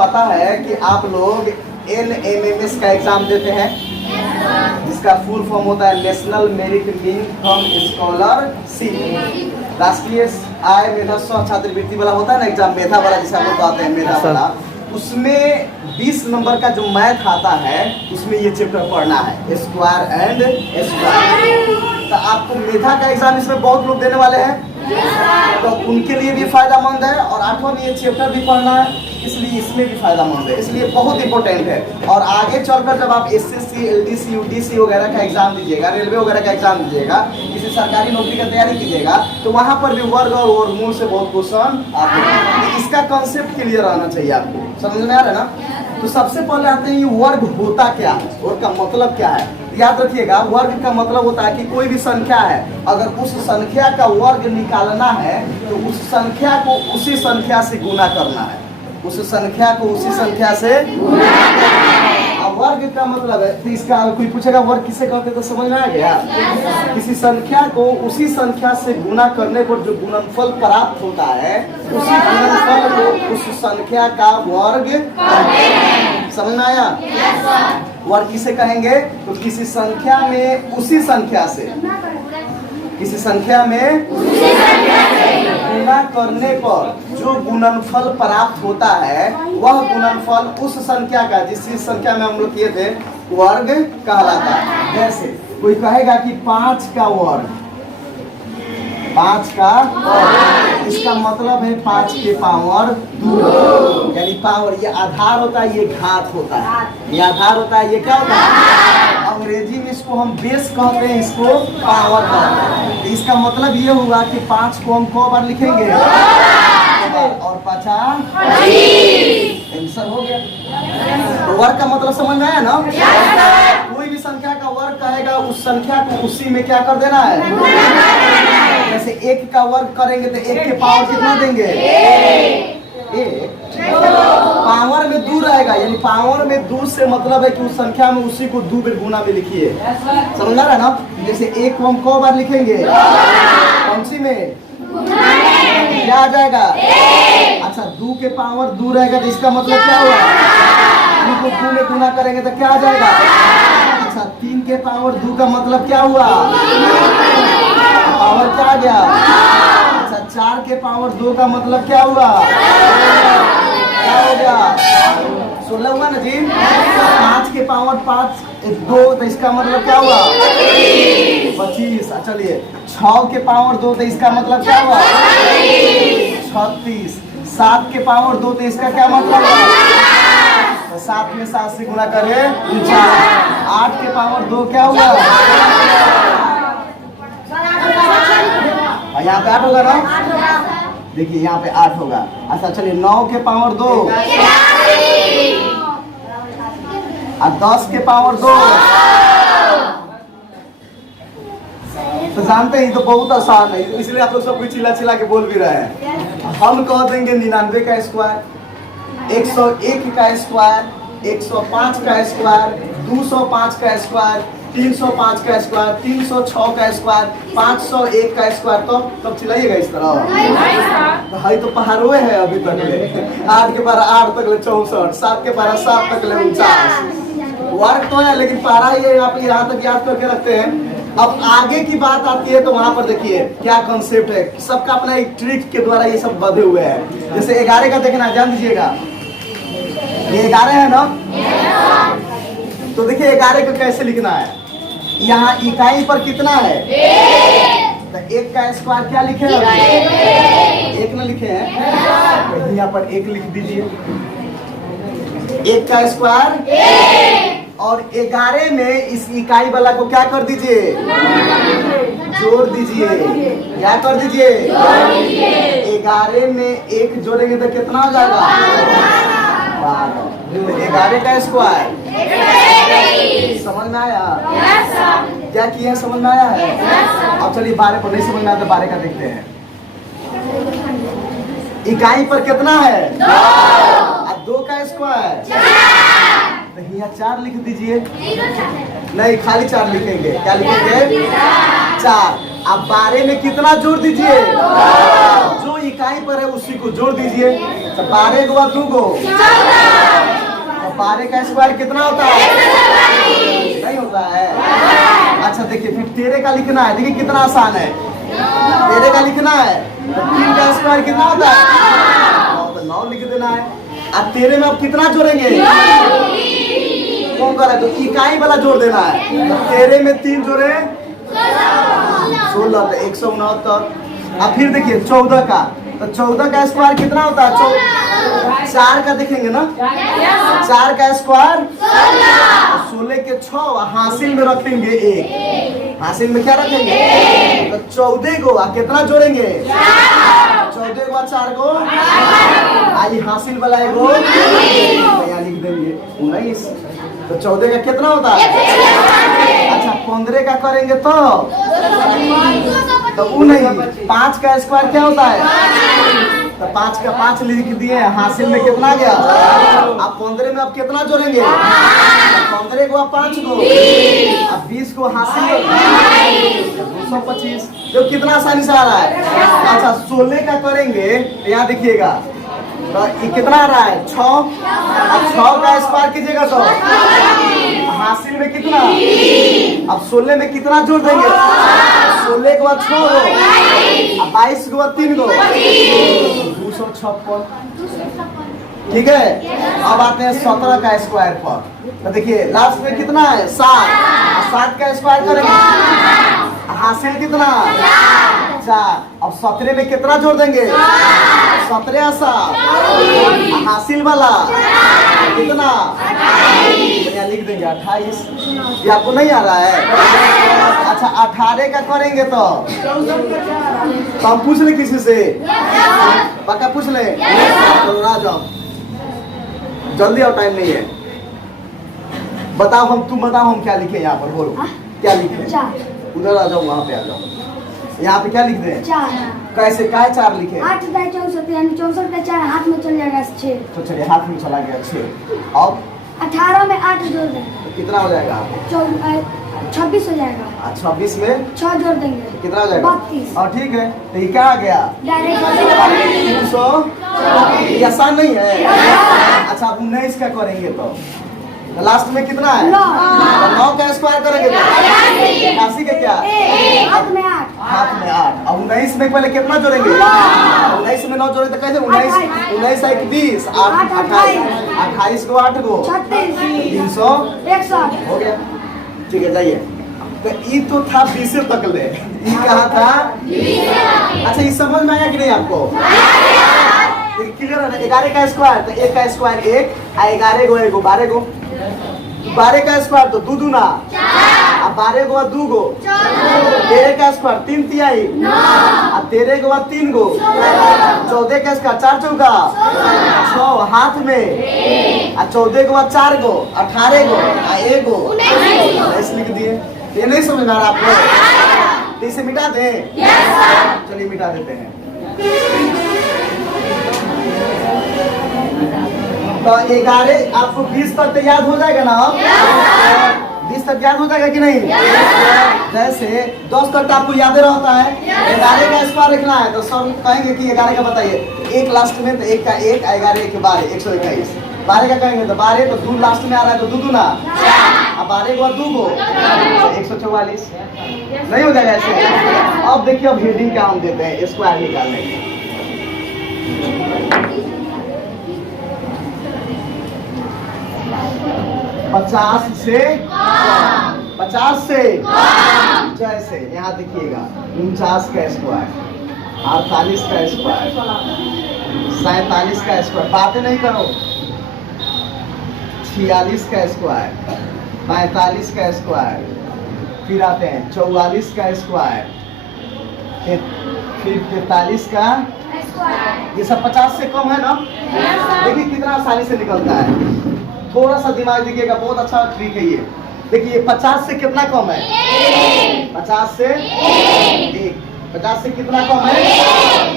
पता है कि आप लोग NMMS का एग्जाम देते हैं, जिसका फुल फॉर्म होता है नेशनल मेरिट लिंक कम स्कॉलरशिप। राष्ट्रीय आय मेधा स्व छात्रवृत्ति वाला होता है ना एग्जाम, मेधा वाला जिसे हम लोग कहते हैं मेधा वाला, उसमें 20 नंबर का जो मैथ आता है उसमें ये चैप्टर पढ़ना है, स्क्वायर एंड स्क्वायर। तो आपको मेधा का एग्जाम इसमें बहुत लोग देने वाले हैं, तो उनके लिए भी फायदामंद है, और 8वां में ये चैप्टर भी पढ़ना है, इसलिए इसमें भी फायदामंद है, इसलिए बहुत इंपॉर्टेंट है। और आगे चलकर जब आप SSC, LDC, UDC वगैरह का एग्जाम दीजिएगा, रेलवे वगैरह का एग्जाम दीजिएगा, किसी सरकारी नौकरी का तैयारी कीजिएगा, तो वहाँ पर भी वर्ग और वर्गमूल से बहुत क्वेश्चन आते हैं। इसका कॉन्सेप्ट क्लियर रहना चाहिए आपको, समझ में आ रहा है ना। तो सबसे पहले आते हैं ये वर्ग होता क्या है, वर्ग का मतलब क्या है। याद रखिएगा, वर्ग का मतलब होता है कि कोई भी संख्या है, अगर उस संख्या का वर्ग निकालना है तो उस संख्या को उसी संख्या से गुना करना है, उस संख्या को उसी संख्या से गुना करना है। अब वर्ग का मतलब है, तो इसका कोई पूछेगा वर्ग किसे कहते, तो समझ में आ गया। किसी संख्या को उसी संख्या से गुना करने पर जो गुणनफल प्राप्त होता है, उसी गुणनफल को उस संख्या का वर्ग कहते हैं। समझ में आया। वर्ग किसे कहेंगे, तो किसी संख्या में उसी संख्या से, किसी संख्या में गुना करने पर जो गुणनफल प्राप्त होता है, वह गुणनफल उस संख्या का, जिस संख्या में हम लोग किए थे, वर्ग कहलाता है। जैसे कोई कहेगा कि 5 का वर्ग, 5 का वर्ग, इसका मतलब है 5 के पावर 2, यानी पावर, ये आधार होता है, ये घात होता है, ये आधार होता है, ये क्या होता है। अंग्रेजी में इसको हम बेस कहते हैं, इसको पावर कहते हैं। तो इसका मतलब ये हुआ कि 5 को हम कौ बार लिखेंगे, और 50 आंसर हो गया। तो वर्ग का मतलब समझ में आया ना। कोई भी संख्या का वर्ग कहेगा, उस संख्या को उसी में क्या कर देना है। जैसे 1 का वर्ग करेंगे तो 1 के पावर कितना देंगे, 1। पावर में 2 रहेगा, यानी पावर में 2 से मतलब है कि उस संख्या में उसी को 2 गुना में लिखिए, समझ रहा है ना। जैसे 1 को हम कौ बार लिखेंगे, कौन सी में, क्या आ जाएगा। अच्छा, 2 के पावर 2 रहेगा, तो इसका मतलब क्या हुआ, 2 को 2 में गुना करेंगे तो क्या आ जाएगा। अच्छा, 3 के पावर 2 का मतलब क्या हुआ, पावर क्या आ गया। अच्छा, 4 के पावर 2 का मतलब क्या हुआ, क्या हो गया, 16 हुआ ना जी। 5 के पावर 5 2, तो इसका मतलब क्या हुआ, 25। चलिए, 6 के पावर 2, तो इसका मतलब क्या हुआ, 36। 7 के पावर 2, तो इसका क्या मतलब हुआ, तो 7 में 7 से गुना करे 49। 8 के पावर 2 क्या हुआ, यहाँ पे 8 होगा ना, देखिए यहाँ पे 8 होगा। अच्छा चलिए, 9 के पावर 2 और 10 के पावर 2, तो जानते हैं तो बहुत आसान है, इसलिए आप लोग सब कुछ चिल्ला चिल्ला के बोल भी रहे हैं। हम कह देंगे 99 का स्क्वायर, 101 का स्क्वायर, 105 का स्क्वायर, 205 का स्क्वायर, 305 का स्क्वायर, 306 का स्क्वायर, 501 का स्क्वायर। तो तब चिल्लाइएगा इस तरह। भाई तो पहाड़ों है अभी तक ले, 8 के पारा 8 तक ले 64, 7 के पारा 7 तक ले 49। वर्ग तो है लेकिन पारा ये आप यहाँ तक याद करके रखते हैं। अब आगे की बात आती है तो वहां पर देखिए क्या कॉन्सेप्ट है, सबका अपना एक ट्रिक के द्वारा ये सब बंधे हुए हैं। जैसे 11 का देखना, जान दीजिएगा, ये 11 है ना, तो देखिए 11 को कैसे लिखना है। यहाँ इकाई पर कितना है, तो 1 का स्क्वायर क्या लिखे हैं, 1 ना लिखे हैं, तो यहाँ पर 1 लिख दीजिए। 1 का स्क्वायर, और 11 में इस इकाई वाला को क्या कर दीजिए, जोड़ दीजिए। क्या कर दीजिए, 11 में 1 जोड़ेंगे तो कितना हो जाएगा, 12। 11 का स्क्वायर, समझ में आया, क्या किया, समझ में आया है। अब चलिए 12 पर नहीं समझ में आया तो 12 का देखते हैं। इकाई पर कितना है, 2 का स्क्वायर, तो यहाँ 4 लिख दीजिए। नहीं, खाली 4 लिखेंगे, क्या लिखेंगे, 4। अब 12 में कितना जोड़ दीजिए, जो इकाई पर है उसी को जोड़ दीजिए। तो 12 को 2 को 12 का स्क्वायर कितना होता है? नहीं होता है। अच्छा देखिए फिर 13 का लिखना है। देखिए कितना आसान है। 13 का लिखना है तो 3 का स्क्वायर कितना होता है? 9, तो 9 लिख देना है। अब 13 में आप कितना जोड़ेंगे? कौन कर रहा है? तो इकाई वाला जोड़ देना है। तो 13 में 3 जोड़े 16, तो 169। अब फिर देखिए 14 का, तो 14 का स्क्वायर कितना होता है? 4 का देखेंगे ना, 4 का स्क्वायर 16 के 6 हासिल में रखेंगे 1। हासिल में क्या रखेंगे? तो 14 को कितना जोड़ेंगे? 14 को 4 को आई हासिल वाला एगो यहाँ लिख देंगे 19। तो 14 का कितना होता है? अच्छा 15 का करेंगे तो वो नहीं। 5 का स्क्वायर क्या होता है? तो 5 का 5 लिख दिए। हासिल में कितना गया? आप 15 में आप कितना जोड़ेंगे? 15 को आप 5 को, अब 20 को हासिल 225। जो कितना आसानी से आ रहा है। अच्छा 16 का करेंगे यहाँ देखिएगा, तो ये कितना आ रहा है? 6। अब 6 का स्क्वायर कीजिएगा तो हासिल में कितना? अब 16 में कितना जोड़ देंगे? 16 के बाद 6 गो, अब 22 के बाद 3 गो, 256। ठीक है। अब आते हैं 17 का स्क्वायर पर। तो देखिए लास्ट में कितना है? 7। 7 का स्क्वायर करेंगे, हासिल कितना? 4। अब 17 में कितना जोड़ देंगे? 17 7, हासिल वाला कितना? यहाँ लिख देंगे 28। ये आपको नहीं आ रहा है? अच्छा 18 का करेंगे तो हम पूछ ले किसी से, पक्का पूछ ले। तो आ जाओ जल्दी, और टाइम नहीं है। बताओ हम, तुम बताओ हम क्या लिखे यहाँ पर? बोलो क्या लिखे? उधर आ जाओ, वहाँ पे आ जाओ। यहाँ पे क्या लिख दे? 4। कैसे क्या 4 लिखे? 8 दाई 64, यानी 64 का 4 हाथ में चल जाएगा 6। तो चलिए हाथ में चला गया 6। और 18 में 8 जोड़ दें तो कितना हो जाएगा? 26 हो जाएगा। 26 में 6 जोड़ देंगे कितना हो जाएगा? 32। और ठीक है, तो ये क्या आ गया? डायरेक्ट 300। ये आसान नहीं है। अच्छा आप 19 का करेंगे तो लास्ट में कितना है? 9 का स्क्वायर करेंगे तो 81 का क्या? हाथ में 8। हाथ में 8। अब 19 में पहले कितना जोड़ेंगे? 19 में 9 जोड़े तो कैसे? 19 1 20, 8 28, 28 को 8 को 36, 361 हो गया। ठीक है जाइए। तो ये तो था 20 तक ले, ये कहा था। अच्छा ये समझ में आया कि नहीं आपको? क्लियर है? 11 का स्क्वायर, तो 1 का स्क्वायर 1, 11 को 1 12 को, 12 का स्क्वायर तो 2 दूना, अब 12 को 2 गो, 13 का स्क्वायर 3 तिहाई, अब 13 के बाद 3 गो, 14 का स्क्वायर 4 चौका 6 हाथ में, और 14 के बाद 4 गो, 18 गो, 1 गो 19 लिख दिए। ये नहीं समझ में आ रहा आपको? इसे मिटा दें? चलिए मिटा देते हैं। तो 11 आपको 20 तक तो याद हो जाएगा ना? 20 तक याद हो जाएगा कि नहीं? जैसे 10 तक तो आपको याद रहता है। 11 का स्क्वायर लिखना है तो सर कहेंगे कि 11 का बताइए। 1 लास्ट में तो 1 का 1, 11 1 12, 121। 12 का कहेंगे तो 12, तो 2 लास्ट में आ रहा है तो 2 दूना, अब 12 को 2 को 144। नहीं हो जाएगा ऐसे? अब देखिए अब हेडिंग क्या हम देते हैं स्क्वायर निकालने की। 50 से 50 से जैसे यहाँ देखिएगा 49 का स्क्वायर, 48 का स्क्वायर, 47 का स्क्वायर, बातें नहीं करो, 46 का स्क्वायर, 45 का स्क्वायर, फिर आते हैं 44 का स्क्वायर, फिर 43 का। ये सब 50 से कम है ना? देखिए कितना आसानी से निकलता है। थोड़ा सा दिमाग दीजिएगा, बहुत अच्छा ट्रिक है ये। देखिए 50 से कितना कम है? 50 से 1। 50 से कितना कम है?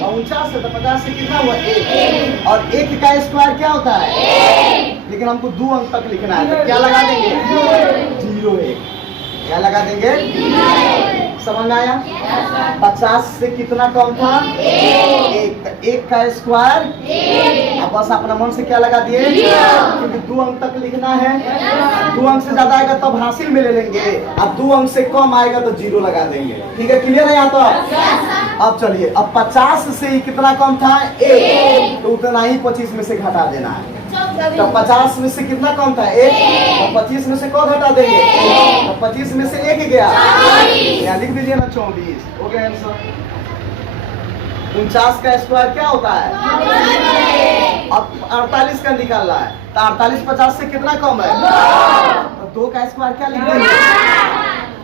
49 से, तो 50 से कितना हुआ? 1। और 1 का स्क्वायर क्या होता है? लेकिन हमको 2 अंक तक लिखना है, तो क्या लगा देंगे? 0 1। क्या लगा देंगे? समझ में आया? 50 से कितना कम था? एक का स्क्वायर। अब बस अपना मन से क्या लगा दिए? क्योंकि 2 अंक तक लिखना है। 2 अंक से ज्यादा आएगा तब हासिल में ले लेंगे, अब 2 अंक से कम आएगा तो 0 लगा देंगे। ठीक है, क्लियर है यहाँ तो? अब चलिए, अब 50 से कितना कम था? 1, तो उतना ही 25 में से घटा देना है। तो 50 में से कितना कम था? 1, तो 25 में से कौन घटा देंगे? तो 25 में से 1 गया, यहाँ लिख दीजिए ना 24। हो गया आंसर। 49 का स्क्वायर क्या होता है? अब 48 का निकालना है, तो 48 50 से कितना कम है? तो 2 का स्क्वायर क्या लिख देंगे?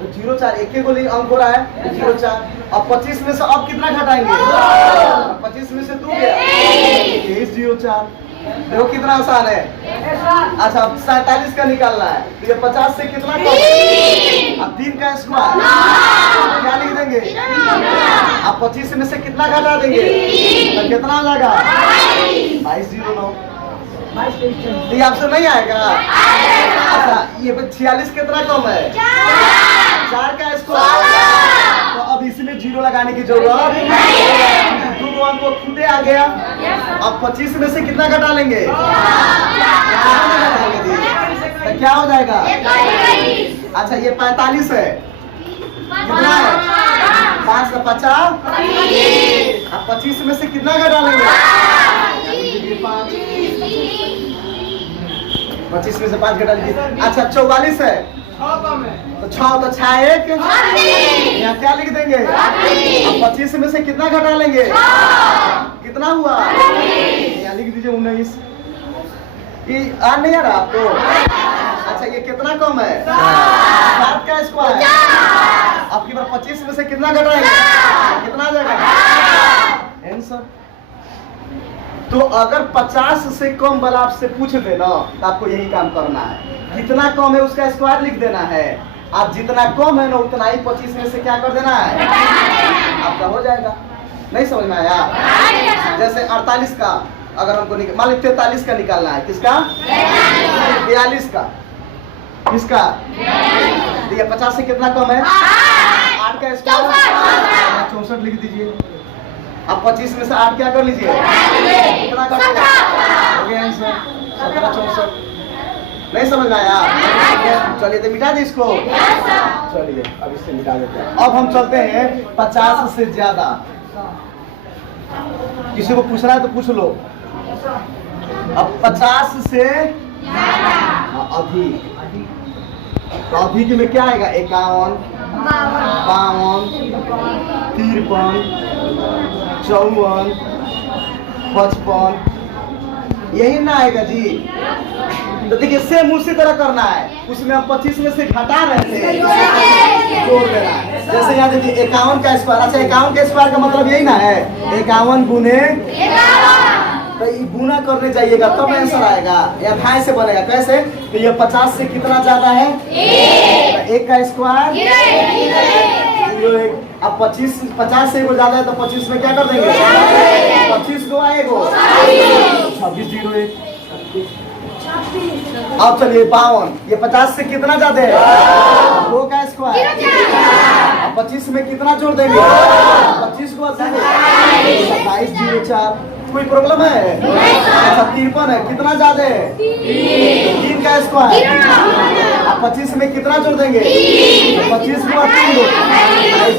तो 0 4, एक को अंक हो रहा है 0 4। अब 25 में से अब कितना घटाएंगे? 25 में से 2 गया, 0 4। देखो कितना आसान है। अच्छा, अब 47 का निकालना है, तो ये 50 से कितना कम है? अब 3 का स्क्वायर क्या लिख देंगे? अब 25 में से कितना घटा देंगे? तो कितना आ जाएगा? 2209। ये आपसे नहीं आएगा? अच्छा, ये 46 कितना कम है? 4 का स्क्वायर। तो अब इसमें 0 लगाने की जरूरत नहीं, 2 अंक को खुदे आ गया। अब 25 में से कितना घटा लेंगे? तो क्या हो जाएगा? अच्छा, ये 45 है, कितना है? 5 का 50। अब 25 में से कितना घटा लेंगे? 5। 25 में से 5 घटा लीजिए। अच्छा, 44 है, तो 6 तो 6 1, यहाँ क्या लिख देंगे? अब 25 में से कितना घटा लेंगे? कितना हुआ? यहाँ लिख दीजिए 19। आ नहीं आ रहा आपको? अच्छा, ये कितना कम है? 7 का स्क्वायर। आपकी बार 25 में से कितना घटाएंगे? कितना आ जाएगा? आंसर। तो अगर 50 से कम वाला आपसे पूछ दे ना, तो आपको यही काम करना है, कितना कम है उसका स्क्वायर लिख देना है। आप जितना कम है ना उतना ही 25 में से क्या कर देना है, आपका हो जाएगा। नहीं समझ में आया? जैसे 48 का अगर हमको मान लीजिए 43 का निकालना है, किसका? 42 का, किसका? ये 50 से कितना कम है? 8 का स्क्वायर 64 लिख दीजिए। अब 25 में से 8 क्या कर लीजिए? कितना कर लीजिए? हो गया आंसर 17 64। नहीं समझ में आया? चलिए तो मिटा दे इसको। चलिए अब इससे मिटा देते हैं। अब हम चलते हैं 50 से ज्यादा। किसी को पूछना है तो पूछ लो। अब 50 से अधिक, तो अधिक में क्या आएगा? 51 52 53 54 55, यही ना आएगा जी। तो देखिए सेम उसी तरह करना है, उसमें हम 25 में से घटा रहे थे, जोड़ देना है। जैसे यहाँ देखिए 51 का स्क्वायर। अच्छा, 51 का स्क्वायर का मतलब यही ना है 51 गुने, तो ये गुना करने जाइएगा तब आंसर आएगा, या भाई से बनेगा। कैसे? तो ये 50 से कितना ज्यादा है? 1 का स्क्वायर 0 1। अब 50 से 1 ज्यादा है तो 25 में क्या कर देंगे? 25 को आएगा 26 0 1। अब चलिए 52, ये 50 से कितना ज्यादा है? 2 का स्क्वायर। अब 25 में कितना जोड़ देंगे? 25 को 27 0 4। कोई प्रॉब्लम है? अच्छा 53 है, कितना ज्यादा है? 3 का स्क्वायर। अब 25 में कितना जोड़ देंगे? 25 को 3 दो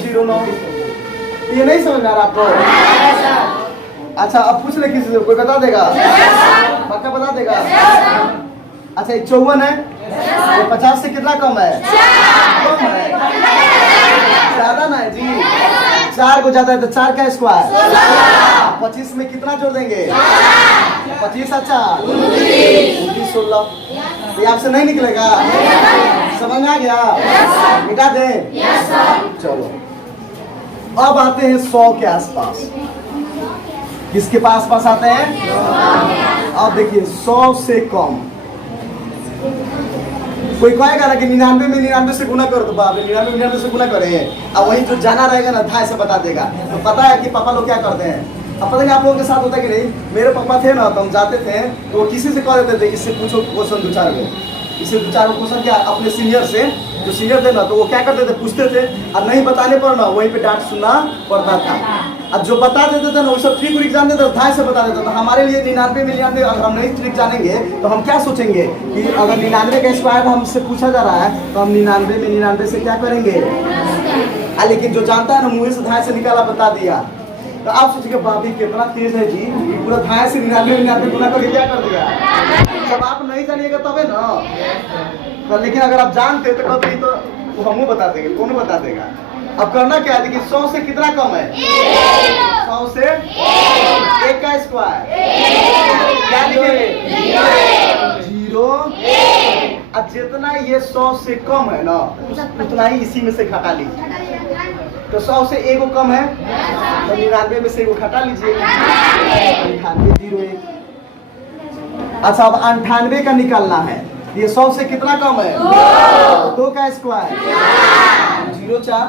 0 9। ये नहीं समझ में आ रहा आपको? अच्छा, अब पूछ ले किसी से, कोई बता देगा? पक्का बता देगा? अच्छा, ये 54 है, ये 50 से कितना कम है? कम है, ज्यादा ना है जी। 4 को ज्यादा है तो 4 का स्क्वायर। 25 में कितना जोड़ देंगे? 25 अच्छा 19 16। ये आपसे नहीं निकलेगा? समझ में आ गया? मिटा दे। चलो अब आते हैं 100 के आसपास। किसके पास पास आते हैं? अब देखिए 100 से कम। कोई कहेगा ना कि 99 में 99 से गुना करो, तो बाप रे 99 99 से गुना करें। अब वही जो जाना रहेगा ना था से बता देगा। तो पता है कि पापा लोग क्या करते हैं? अब पता नहीं आप लोगों के साथ होता है कि नहीं? मेरे पापा थे ना, तो हम जाते थे तो वो किसी से कह देते थे इससे पूछो क्वेश्चन 2 4 गो, इससे 2 4 क्वेश्चन क्या अपने सीनियर से जो सीनियर थे ना, तो वो क्या करते थे, पूछते थे और नहीं बताने पर ना वहीं पे डांट सुनना पड़ता था। अब जो बता देते थे ना वो सब ट्रिक व्रिक जानते थे, ढाई से बता देते। तो हमारे लिए 99 में 99 अगर हम नहीं ट्रिक जानेंगे तो हम क्या सोचेंगे कि अगर 99 का स्क्वायर हमसे पूछा जा रहा है तो हम 99 में 99 से क्या करेंगे। लेकिन जो जानता है ना मुँह से ढाई से निकाला बता दिया। तो आप सोचिए भाभी कितना तेज है जी, पूरा ढाई से 99 गुना करके क्या कर दिया। जब आप नहीं जानिएगा तबे ना, तो लेकिन अगर आप जानते तो कभी तो हमू बता देंगे, कौन बता देगा। अब करना क्या है, देखिए 100 से कितना कम है, 100 से 1 का स्क्वायर क्या लिखेंगे, 0। अब जितना ये 100 से कम है ना उतना ही इसी में से घटा लीजिए। तो 100 से 1 कम है तो 99 में से 1 घटा लीजिए, 98 0 1। अच्छा अब 98 का निकालना है, ये 100 से कितना कम है, 2 का स्क्वायर 0 4।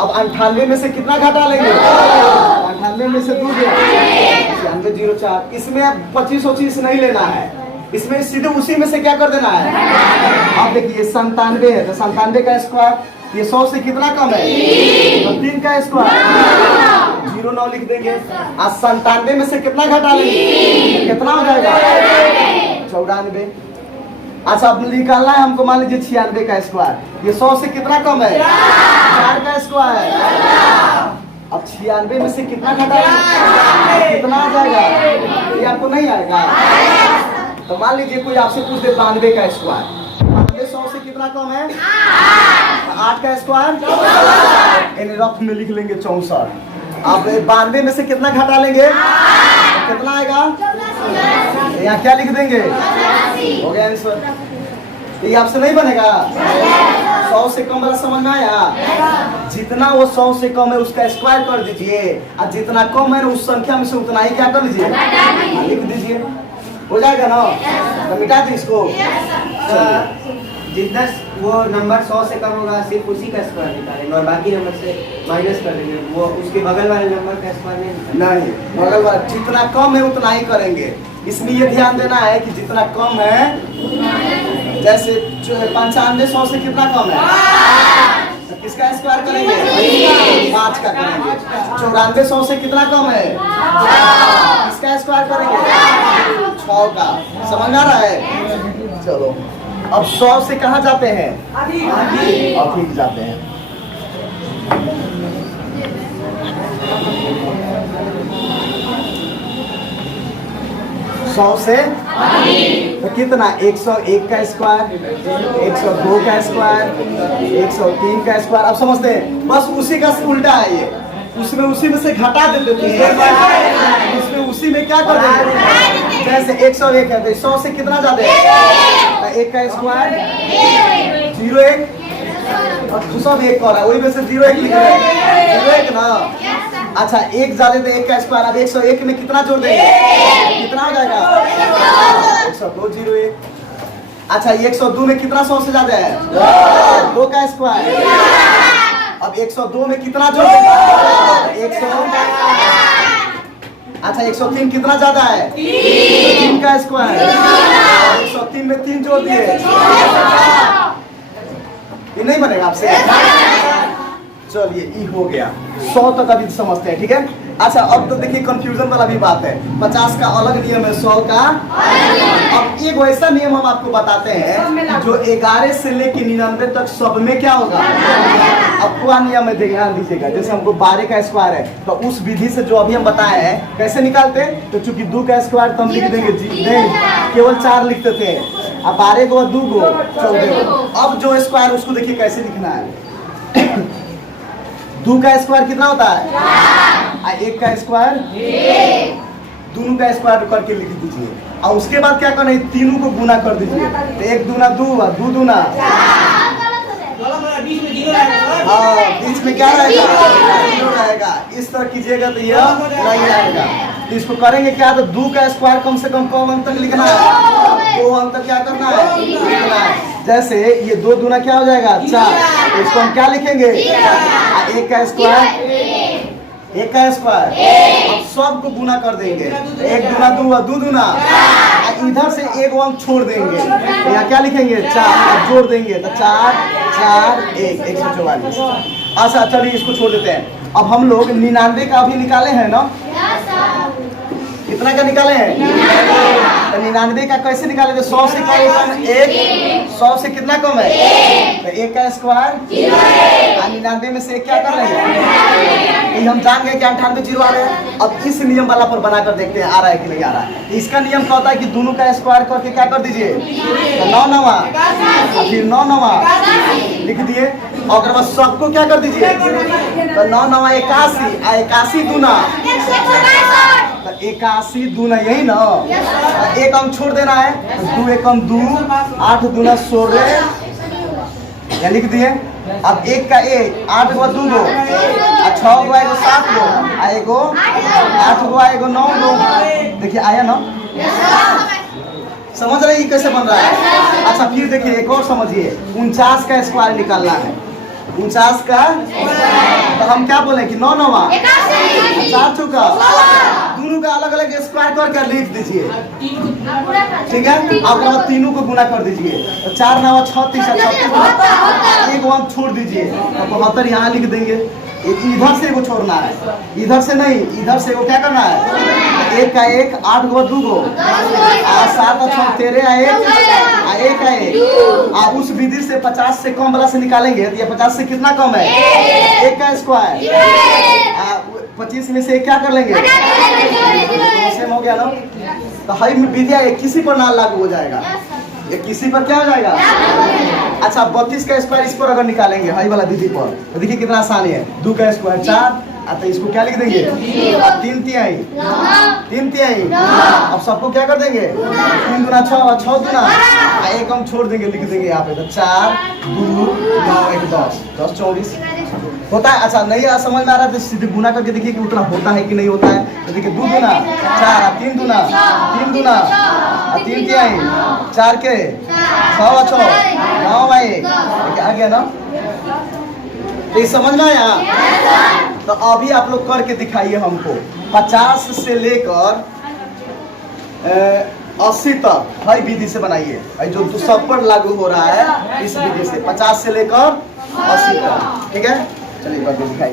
अब 98 में से कितना घटा लेंगे, 98 में से 2 96 0 4। इसमें अब 25 नहीं लेना है, इसमें सीधे उसी में से क्या कर देना है। अब देखिए 97 है तो 97 का स्क्वायर, ये 100 से कितना कम है, तो 3 का स्क्वायर 0 9 लिख देंगे। आज 97 में से कितना घटा लेंगे, कितना हो जाएगा 94। अच्छा अब निकालना है हमको, मान लीजिए 96 का स्क्वायर, ये 100 से कितना कम है, 4 का स्क्वायर। अब 96 में से कितना घटा कितना आ जाएगा, ये आपको नहीं आएगा। तो मान लीजिए कोई आपसे पूछ दे 92 का स्क्वायर, 92 100 से कितना कम है, 8 का स्क्वायर रफ में लिख लेंगे 64। अब 92 में से कितना घटा लेंगे, कितना आएगा, यहाँ क्या लिख देंगे, हो गया आंसर। ये आपसे नहीं बनेगा, 100 से कम वाला समझ में आया। जितना वो 100 से कम है उसका स्क्वायर कर दीजिए, और जितना कम है उस संख्या में से उतना ही क्या कर लीजिए, लिख दीजिए, हो जाएगा ना। तो मिटा दी इसको, जितना वो नंबर 100 से कम होगा सिर्फ उसी का स्क्वायर निकालेंगे और बाकी नंबर से माइनस कर देंगे, वो उसके बगल वाले नंबर का स्क्वायर नहीं, बगल वाला जितना कम है उतना ही करेंगे। इसमें ये ध्यान देना है कि जितना कम है, जैसे 95 100 से कितना कम है, तो किसका स्क्वायर करेंगे, 5 का करेंगे। 94 100 से कितना कम है, किसका स्क्वायर करेंगे, 6 का। समझ आ रहा है। चलो अब 100 से कहाँ जाते हैं, अधिक जाते हैं। 100 से तो कितना, 101 का स्क्वायर, 102 का स्क्वायर, 103 का स्क्वायर। अब समझते हैं, बस उसी का उल्टा है ये, उसमें उसी में से घटा देते थे, उसमें उसी में क्या कर देते, जैसे 101 है तो 100 से कितना जाते हैं, 1 का स्क्वायर 0 1, और सब 1 कर रहा है वही में से 0 1 लिख रहे हैं, 0 1 ना। अच्छा 1 ज्यादा तो 1 का स्क्वायर, अब 101 में कितना जोड़ देंगे, कितना हो जाएगा, 102 0 1। अच्छा 102 में कितना 100 से ज्यादा है, 2 का स्क्वायर। अब 102 में कितना जोड़ देंगे, 100। अच्छा 103 कितना ज्यादा है, 3 का स्क्वायर। 103 में 3 जोड़ दिए, ये नहीं बनेगा आपसे। चलिए ये हो गया, 100 तक अभी समझते हैं, ठीक है। अच्छा अब तो देखिए कंफ्यूजन वाला भी बात है, 50 का अलग नियम है, 100 का। अब एक वैसा नियम हम आपको बताते हैं जो 11 से लेके 99 तक सब में क्या होगा। अब पूरा नियम में ध्यान दीजिएगा, जैसे हमको 12 का स्क्वायर है तो उस विधि से जो अभी हम बताए हैं कैसे निकालते हैं, तो चूंकि 2 का स्क्वायर तो हम लिख देंगे नहीं, केवल 4 लिखते थे। अब 12 को 2 को 14। अब जो स्क्वायर उसको देखिए कैसे लिखना है। 2 का स्क्वायर कितना होता है, 1 का स्क्वायर, दोनों का स्क्वायर करके लिख दीजिए। और उसके बाद क्या करना है, तीनों को गुना कर दीजिए, तो 1 दूना 2, 2 दूना, हाँ बीच में क्या रहेगा, 0 रहेगा। इस तरह कीजिएगा तो यह नहीं आएगा। तो इसको करेंगे क्या, तो 2 का स्क्वायर कम से कम अंक तक लिखना है, 2 अंक तक क्या करना है, लिखना है। जैसे ये 2 दूना क्या हो जाएगा 4, तो इसको हम क्या लिखेंगे, 1 का स्क्वायर, 1 का स्क्वायर। अब सबको गुना कर देंगे, 1 दूना 2, 2 दूना, इधर से 1 अंक छोड़ देंगे, यहाँ क्या लिखेंगे 4, जोड़ देंगे तो 4 4 1 144। अच्छा चलिए इसको छोड़ देते हैं। अब हम लोग 99 का अभी निकाले हैं ना, कितना का निकाले हैं? तो 99 का कैसे निकाले थे? 100 से कम 1, 100 से कितना कम है? तो 1 का स्क्वायर 99 में से क्या कर रहे हैं? ये हम जान गए कि 98 जीरो आ रहे हैं। अब इस नियम वाला पर बनाकर देखते हैं आ रहा है कि नहीं आ रहा है। इसका नियम क्या होता है कि दोनों का स्क्वायर करके क्या कर दीजिए? तो 9 9 फिर 9 9 लिख दिए और बाद सबको क्या कर दीजिए? तो 9 9 81 81 दूना, तो 81 दूना यही ना, एक अंक छोड़ देना है। 2 1 2 8 दूना 16 या लिख दिए। अब 1 का 1 8 गो 2 गो 6 गो 7 गो 1 गो 8 गो 1 गो 9 गो। देखिए आया ना, समझ रहे हैं कैसे बन रहा है? अच्छा फिर देखिए एक और समझिए, 49 का स्क्वायर निकालना है। 49 का तो हम क्या बोले कि 9 9 4 चौका दोनों का अलग अलग स्क्वायर करके लिख दीजिए, ठीक है। अब तीनों को गुना कर दीजिए, तो 4 9 36 एक अंक छोड़ दीजिए, तो 72 यहाँ लिख देंगे। इधर से वो छोड़ना है, इधर से नहीं, इधर से वो क्या करना है? 1 का 1 8 गो 2 गो 7 6 13 1 का 1 उस विधि से 50 से कम वाला से निकालेंगे तो ये 50 से कितना कम है? 1 का स्क्वायर 25 में से क्या कर लेंगे? सेम हो गया ना। तो हाई विधिया किसी पर ना लागू हो जाएगा, ये किसी पर क्या हो जाएगा? अच्छा 32 का स्क्वायर इस पर अगर निकालेंगे हाई वाला विधि पर तो देखिए कितना आसान है। 2 का स्क्वायर 4, तो इसको क्या लिख देंगे? 3 तिहाई 3 तिहाई। अब सबको क्या कर देंगे? 3 दूना 6 6 दूना 1 हम छोड़ देंगे, लिख देंगे यहाँ पे। तो 4 2 9 1 10 10 24 होता है। अच्छा नहीं समझ में आ रहा है तो सीधे गुना करके देखिए कि उतना होता है कि नहीं होता है। तो देखिए 2 दूना 4 3 दूना 3 दूना 3 तिहाई 4 के 6 6 9 भाई आ गया ना। तो ये समझ में आया? तो अभी आप लोग करके दिखाइए हमको। 50 से लेकर 80 तक हर विधि से बनाइए, जो सब पर लागू हो रहा है इस विधि से। 50 से लेकर 80 तक, ठीक है। चलिए करके दिखाइए।